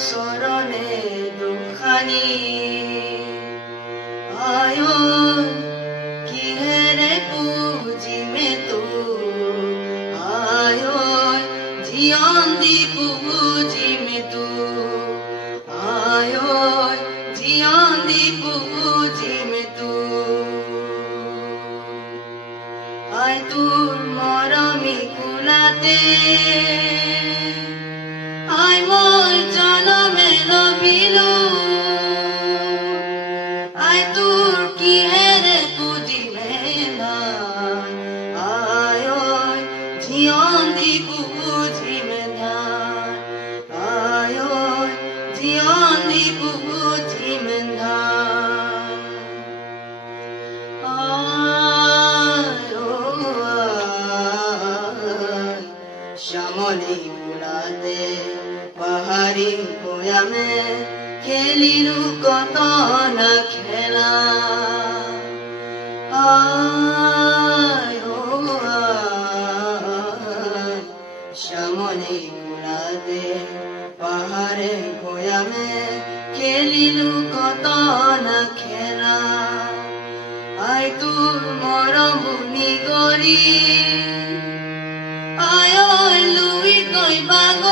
চৰণে দুখানি আয় কিহেৰে পুজিমে তোক আয় জীৱন দি পুজিমে তোক আয় জীৱন দি পুজিমে তোক আয় তোৰ মৰমী কোলাতে আয় মই জনমে লভিলো আয় তোৰ কিহেৰে পুজিমে নাই আয় জীৱন দি পুজিমে নাই আয় জীৱন দি পুজিমে নাই শ্যামলী ফুলাতে পাহাড়ি ভৈয়ামে খেলিলো কত না খেলা শ্যামলী ফুলাতে পাহাড়ে ভৈয়ামে খেলিলো কত না খেলা আই তোৰ মৰম বুনি গৰি আয় লুই গৈ বাগ